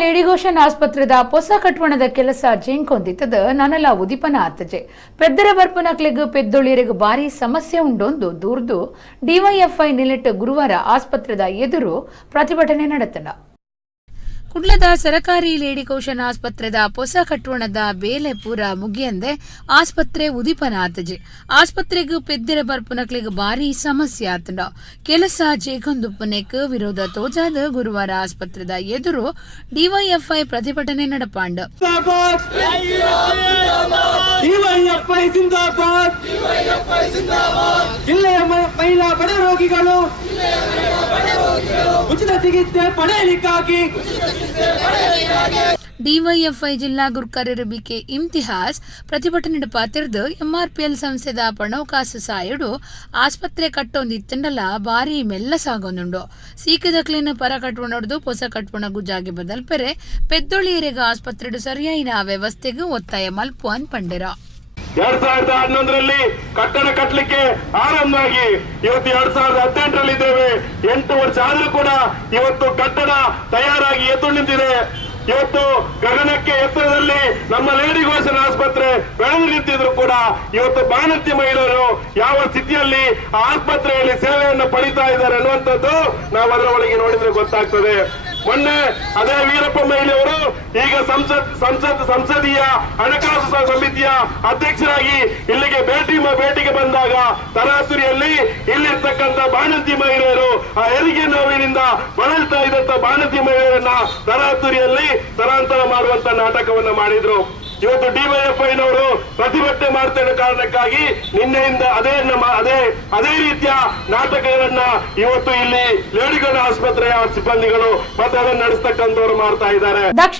ಲೇಡಿಗೋಶನ್ ಆಸ್ಪತ್ರೆದ ಹೊಸ ಕಟ್ಟಡದ ಕೆಲಸ ಜೇಂಕೊಂದಿತ್ತದ ನನಲ ಉದಿಪನ ಆತಜೆ ಪೆದ್ದರ ಬರ್ಪನಕ್ಲೆಗ್ ಪೆದ್ದೊಳಿರೆಗ್ ಬಾರಿ ಸಮಸ್ಯೆ ಉಂಡೊಂದು ದೂರ್ದು ಡಿವೈಎಫ್ಐ ನಿಲೆಟ್ ಗುರುವಾರ ಆಸ್ಪತ್ರೆದ ಎದುರು ಪ್ರತಿಭಟನೆ ನಡೆತನ. ಕುಡ್ಲದ ಸರಕಾರಿ ಲೇಡಿಗೋಶನ್ ಆಸ್ಪತ್ರೆದ ಹೊಸ ಕಟ್ಟಡದ ಬೇಲೆ ಪೂರ ಮುಗಿಯಂದೆ ಆಸ್ಪತ್ರೆ ಉದಿಪನ ಆತಜೆ ಆಸ್ಪತ್ರೆಗ್ ಪೆದ್ದರ ಬರ್ಪುನಕ್ಲೆಗ್ ಬಾರಿ ಸಮಸ್ಯೆ ಆತಂಡ ಕೆಲಸ ಜೇಗೊಂದುಪ್ಪನೆಕ್ ವಿರೋಧ ತೋಜಾದ ಗುರುವಾರ ಆಸ್ಪತ್ರೆದ ಎದುರು ಡಿವೈಎಫ್ಐ ಪ್ರತಿಭಟನೆ ನಡಪಾಂಡ್. ಜಿಲ್ಲೆಯ ಮಹಿಳಾ ಬಡ ರೋಗಿಗಳು ಉಚಿತ ಚಿಕಿತ್ಸೆ ಪಡೆಯಲಿಕ್ಕಾಗಿ ಡಿವೈಎಫ್ಐ ಜಿಲ್ಲಾ ಗುರುಕಾರ್ಯರು ಬಿಕೆ ಇಮ್ತಿಹಾಸ್ ಪ್ರತಿಭಟನೆ ಪಾತಿರ್ದು ಎಂಆರ್ಪಿಎಲ್ ಸಂಸ್ಥೆದ ಪಣವಕಾಸು ಸಾಯಡು ಆಸ್ಪತ್ರೆ ಕಟ್ಟೊಂದಿತ್ತಂಡಲ ಬಾರಿ ಮೆಲ್ಲ ಸಾಗೊಂದುಂಡು ಸೀಕದಕ್ಲಿನ ಪರ ಕಟ್ವಣಡ್ದು ಹೊಸ ಕಟ್ವಣಗು ಜಾಗೆ ಬದಲ್ಪೆರೆ ಪೆದ್ದೊಳಿಯರೆಗ ಆಸ್ಪತ್ರೆಡು ಸರಿಯಾಯಿನ ವ್ಯವಸ್ಥೆಗೂ ಒತ್ತಾಯ ಮಲ್ಪು ಅನ್ಪಂಡಿರ. 2011ರಲ್ಲಿ ಕಟ್ಟಡ ಕಟ್ಟಲಿಕ್ಕೆ ಆರಂಭ ಆಗಿ ಇವತ್ತು 2018ರಲ್ಲಿ ಇದ್ದೇವೆ. 8 ವರ್ಷ ಆದ್ರೂ ಕೂಡ ಇವತ್ತು ಕಟ್ಟಡ ತಯಾರಾಗಿ ಎದ್ದು ನಿಂತಿದೆ. ಇವತ್ತು ಗಗನಕ್ಕೆ ಎತ್ತರದಲ್ಲಿ ನಮ್ಮ ಲೇಡಿಗೋಶನ್ ಆಸ್ಪತ್ರೆ ಬೆಳೆದು ನಿಂತಿದ್ರು ಕೂಡ ಇವತ್ತು ಬಾಣಂತಿ ಮಹಿಳೆಯರು ಯಾವ ಸ್ಥಿತಿಯಲ್ಲಿ ಆಸ್ಪತ್ರೆಯಲ್ಲಿ ಸೇವೆಯನ್ನು ಪಡಿತಾ ಇದ್ದಾರೆ ಅನ್ನುವಂಥದ್ದು ನಾವು ಅದರ ಒಳಗೆ ನೋಡಿದ್ರೆ ಗೊತ್ತಾಗ್ತದೆ. ಮೊನ್ನೆ ಅದೇ ವೀರಪ್ಪ ಮಹಿಳೆಯವರು ಈಗ ಸಂಸದೀಯ ಹಣಕಾಸು ಸಮಿತಿಯ ಅಧ್ಯಕ್ಷರಾಗಿ ಇಲ್ಲಿಗೆ ಭೇಟಿಗೆ ಬಂದಾಗ ತರಾತುರಿಯಲ್ಲಿ ಇಲ್ಲಿರ್ತಕ್ಕಂಥ ಬಾಣಂತಿ ಮಹಿಳೆಯರು ಆ ಹೆರಿಗೆ ನೋವಿನಿಂದ ಬಳಲ್ತಾ ಇದ್ದಂತ ಬಾಣಂತಿ ಮಹಿಳೆಯರನ್ನ ತರಾತುರಿಯಲ್ಲಿ ಸ್ಥಳಾಂತರ ಮಾಡುವಂತ ನಾಟಕವನ್ನ ಮಾಡಿದ್ರು. ಇವತ್ತು ಡಿವೈಎಫ್ಐನವರು ಪ್ರತಿಭಟನೆ ಮಾಡ್ತಿರೋ ಕಾರಣಕ್ಕಾಗಿ ನಿನ್ನೆಯಿಂದ ಅದೇ ರೀತಿಯ ನಾಟಕಗಳನ್ನ ಇವತ್ತು ಇಲ್ಲಿ ಲೇಡಿಗೋಶನ್ ಆಸ್ಪತ್ರೆಯ ಸಿಬ್ಬಂದಿಗಳು ಮತ್ತೆ ಅದನ್ನು ನಡೆಸ್ತಕ್ಕಂಥವ್ರು ಮಾಡ್ತಾ ಇದ್ದಾರೆ.